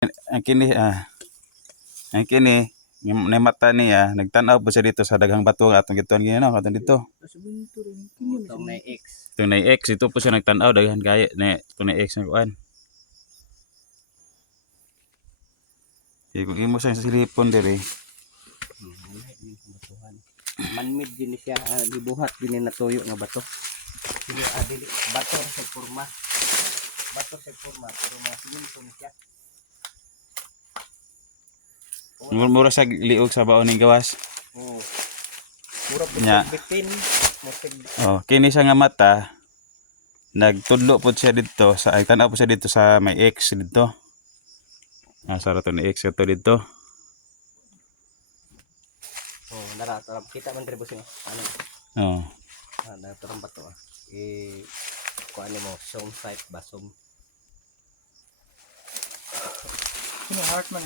Ang kini ang kini ni mata niya nagtan-aw po siya dito sa daghang bato nga atong gituan gino katong dito. Itong na X. Ito na X ito po siya nagtan-aw daghan kaya na ito na X na kuan. Kung imo sa silipon diri. Manmid din siya, gibuhat din na tuyo nga bato. Dili dili bato sa forma. Bato sa forma pero mga siminto ni siya. Mura sa liog sa baon ning gawas. Oh. Mura Nya. bitin. Oh, kini siya nga mata nagtudlo po siya dito sa ay tan-aw po siya dito sa may X dito. Sa rato ni X ito dito. Oh, nara kita man diri bossing. Ano? Oh. Nara bato ah. Kuan mo zoom site ba zoom. Sino heart man?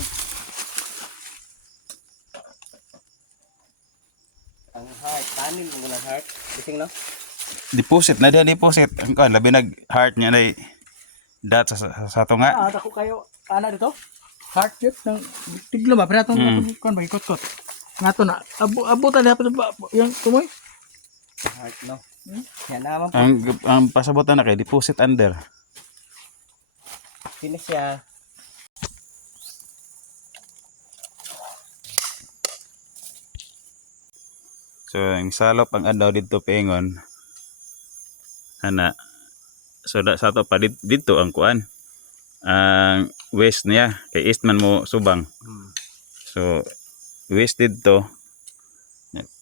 Ang heart, tanin mo ng heart. Bising no? Deposit na diyan deposit. Ang kan labi nag heart niya nay dot sa to nga. Ako kayo ana dito. Heart yun ng tiglo ba pero atong kon ba ikot-kot. Ngato na abutan dapat ba yung tumoy. Heart no. Yan naman po. Ang pasabotan na kay deposit under. Sino siya? So ang salop ang adlaw dito paingon. Ana. So sa to pa dito ang kuan. Ang west niya kay east man mo subang. So west dito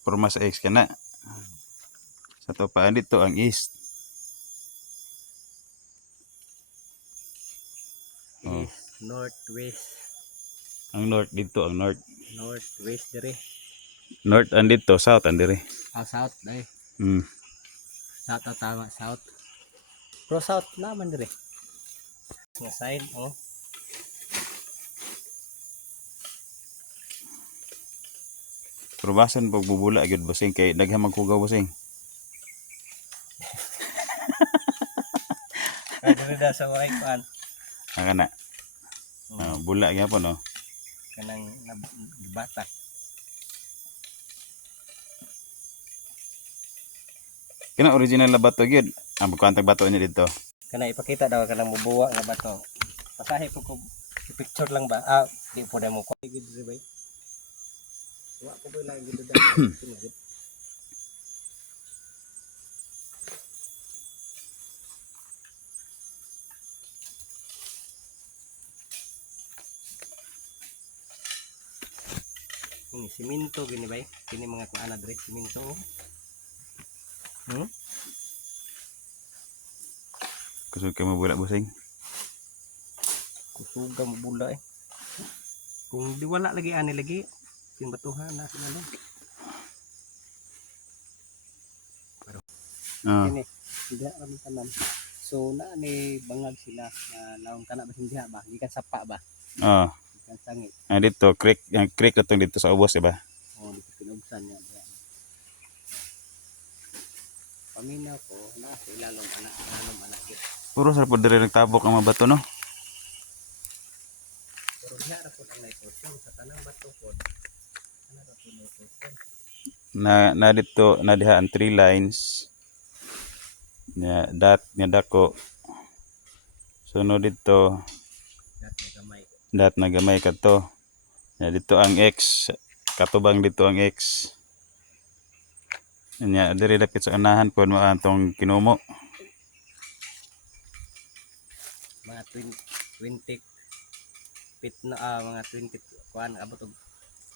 forma sa X kana. Sa to pa dito ang east. East, northwest. Ang north dito ang north. Northwest dire. North and dito south and dire. South dai. South Tama south. Pro south naman dire. Nga side oh. Probasan pag bubula gyud bossing kay daghan magkugaw bossing. Dire da sa way kuan. Kana. Bula gyapon no. Kanang batak. Kina original na bato gyud. Ang pagkuantag bato niya dito. Kana ipakita daw kanang mubuwa nga bato. Pasahe po ko picture lang ba? Di po na mo ko gid dire bay. Wa ko ba lang gid da. Ini siminto gini bay. Kini mga kuana dire siminto. Kusog ka mabula bossing. Kusuga mo bula eh. Kung di wala lagi ani lagi batuhan na sila lang. Ini tidak kami tanan. So na ni bangag sila laong kana basing diha ba gikan sapa ba. Gikan sangit. Dito creek, ang creek atong dito sa ubos diba? Oh dito pinugsan niya. Paminaw ko na sila long anak gid. Puro sa pod dire nagtabok ang mga bato no. Pero diha ra pud ang naipursun sa tanang bato pod. Ana ra pud naipursun. Na dito na diha ang 3 lines. Nya nya dako. Sunod dito dat na gamay kadto. Nya dito ang X katubang dito ang X. Nya diri lapit sa anahan pod mo atong kinumo. Mga 20 pit na mga 20 kuan abot og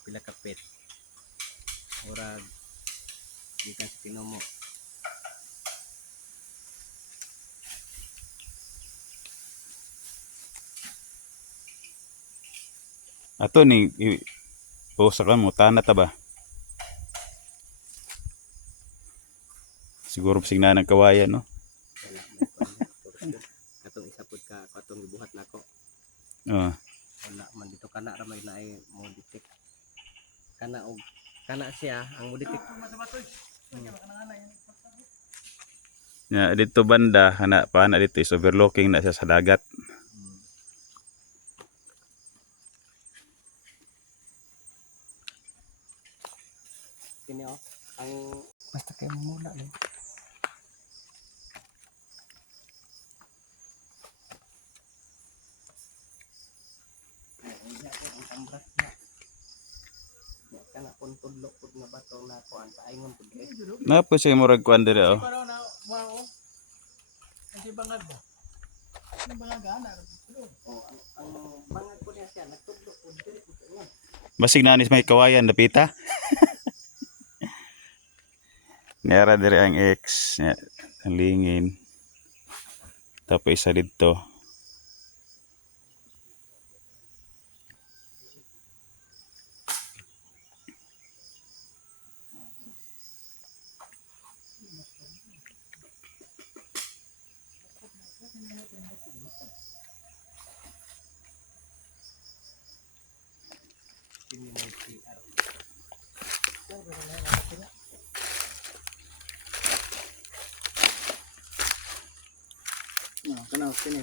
pila ka pit. Murag gikan sa kinumo. Ato ni usakan mo tanat ba? Siguro sing na ng kawayan no. Katong isa pud ka katong gibuhat nako. Wala man dito kana ra may naay mo detect. Kana siya ang mo detect. Nya dito banda kana pa na dito is overlooking na siya sa dagat. Kini oh. Ang basta kayo muna lang. Kana pun tudlo pud nga bato na ko ang paingon pud kay. Na po siya murag kuan diri oh. Pero na wow. Ang bangag ba? Ang bangag ana. Oh, ang bangag ko niya siya nagtudlo pud diri pud ingon. Basig na anis may kawayan dapita. Ngara diri ang X, nya, ang lingin. Tapos isa dito. Kana kini.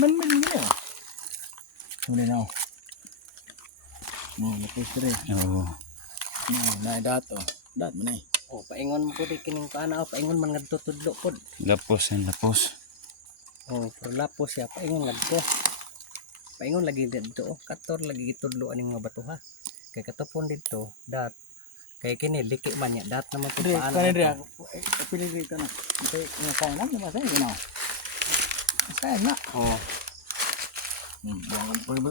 Man niya. Muli na. Lapis diri. Oo. Na dato. Dat man ay. Oh, paingon mo pud kining kaana oh, paingon man ngadto tudlo pud. Lapos yan, lapos. Oh, pero lapos siya paingon ngadto. Paingon lagi dito oh, kator lagi gitudlo aning mga bato ha. Kay katopon dito, dat kay kini liki man niya, dat naman pud Diri, paano. kanin diri. Pili diri kana. Kay nga kaya na ba sa ginaw. Sa na. Oh,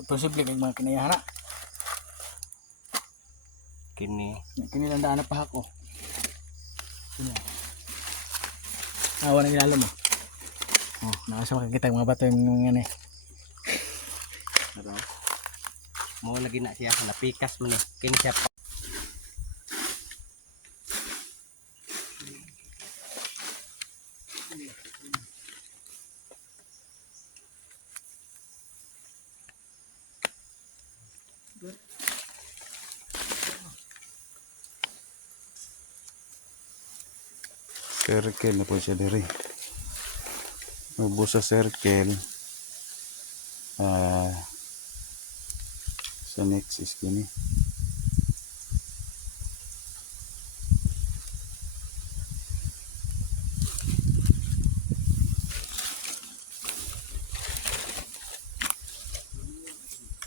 Posible kay mga kinayahan na. kini Kini lang daan na pa ako. Kini. Awan ang ilalo mo. Oh, nakasa makikita yung mga bato yung mga ni. ano. Mo lagi na siya napikas man eh. Kini siya Circle na po siya diri. Ubos sa circle. Sa next is kini.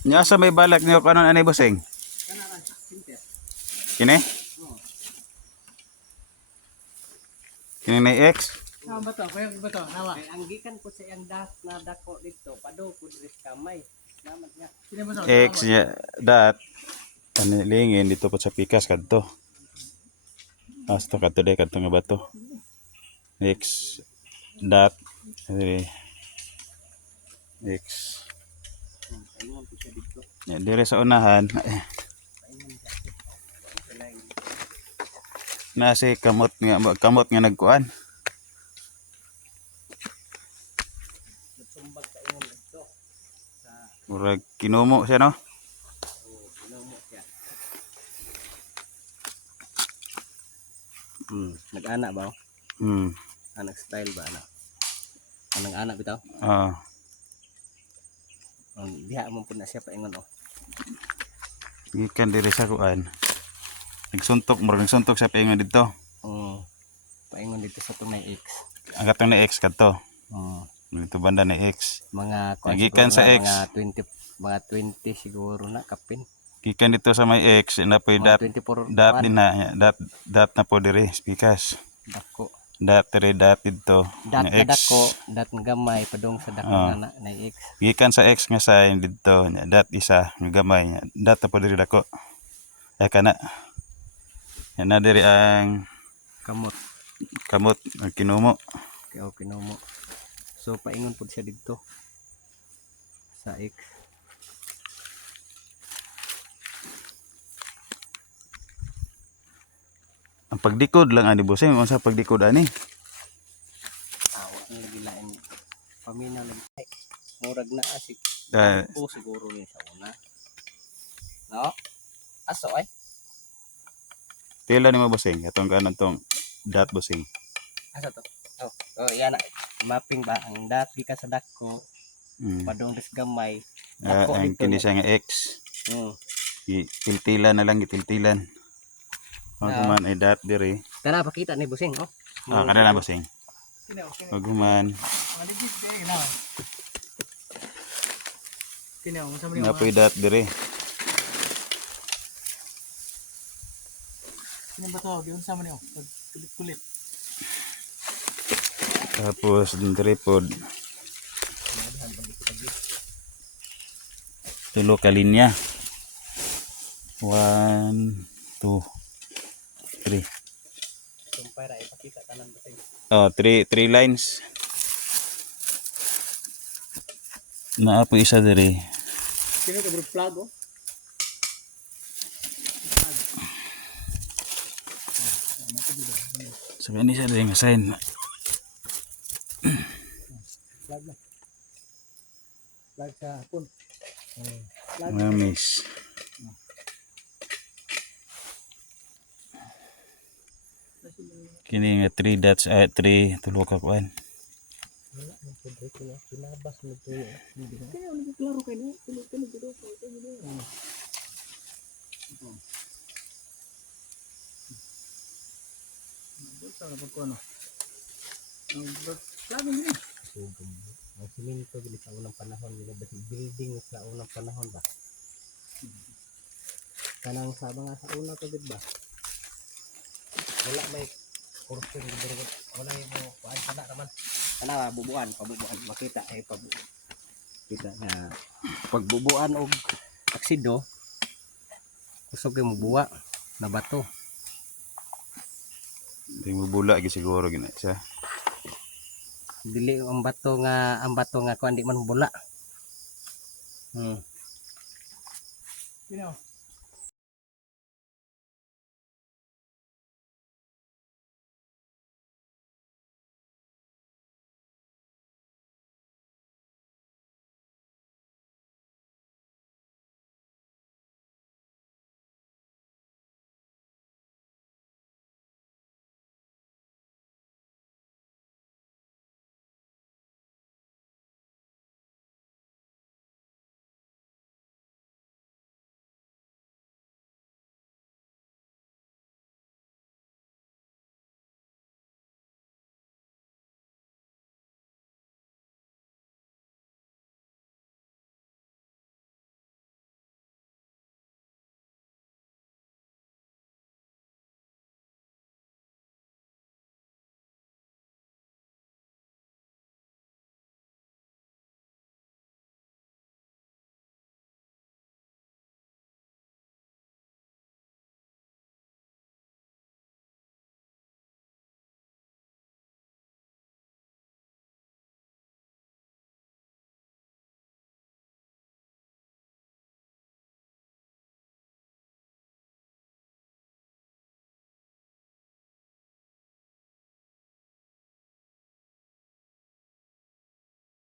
Nya sa may balak niyo kanon ani boseng? Kini? Kini na X? Ah, bato, kaya bato, nawa. kay ang gikan po sa iyang das na dako dito, pado pud ris kamay. Naman niya. Kini bato. X nya dat. Ani lingin dito po sa pikas kadto. Hasta kadto de kadto nga bato. X dot diri X. Paingon po siya dito. Ya, dire sa unahan na si kamot nga nagkuan. Tumbag paingon dito. Sa Murag kinumo siya no. pinomo siya. Nag-ana ba? Oh? Anak style ba ana? Anang anak bitaw? Ah, Diha mo po na siya paingon oh. gikan dire sa kuan. Nagsuntok sa paingon dito. Paingon dito sa tunay X. Ang katong na X kadto. Dito banda na X. Mga Gikan sa X. mga 20 siguro na kapin. Gikan dito sa may X na po Mga dat 24 dat din na dat na po dire spikas. dako. Dat dire dat dito. Dat nga na dako, dat nga gamay padung sa dako na X. Gikan sa X nga sign dito nya dat isa nga gamay nya dat na po dire dako. Ay kana. Yan na dire ang Kamot ang kinumo. kay okay no mo. So paingon pud siya dito sa X. Ang pagdikod lang ani boseng unsa pagdikod ani? Awa ang lagi lain. Paminaw lagi. Ay, murag na asik. Ah, Siguro ni sa una. No? Aso ay. Tila ni mo boseng atong kanan tong dat boseng. Asa to? Oh, yan na. Mapping ba ang dat gikan sa dako padung ris gamay. Dako Ang dito. kini siya nga X. Gitiltilan na lang gitiltilan. Human ay dat diri. Kana pakita ni busing oh. Kada na bossing. Sino? Sino? Human. Maligid din na. Sino? Unsa man Napoy dat diri. Sino ba to? Di unsa man yo? Kulit-kulit. Tapos diri pod tulo ka linya. 1 2 3. Sumpay ra ipakita tanan busing. Oh, 3 lines. Naa po isa diri. Sino ka bro flag oh? Sabi ni siya diri nga sign. Flag na. Flag sa hapon. Mamis. Kini nga 3 dots ay 3 tulo ka kuan. Wala man pud ko na kinabas mo to. Kaya ulit klaro kayo no? Tulo-tulo dito. Saan na ko ano? Flag mo ni. Sugom. Ang siminto gili sa unang panahon gili ba building sa unang panahon ba? Kanang sa mga sa una to gid ba? Wala may kursun gid wala mo kuan kana naman. Kana bubuan, pabubuan makita ay pabubuan. Kita na pagbubuan og aksido kusog yung buwa na bato. Di mo bula gi siguro gina siya. Dili ang bato nga kuan di man bula. Sino?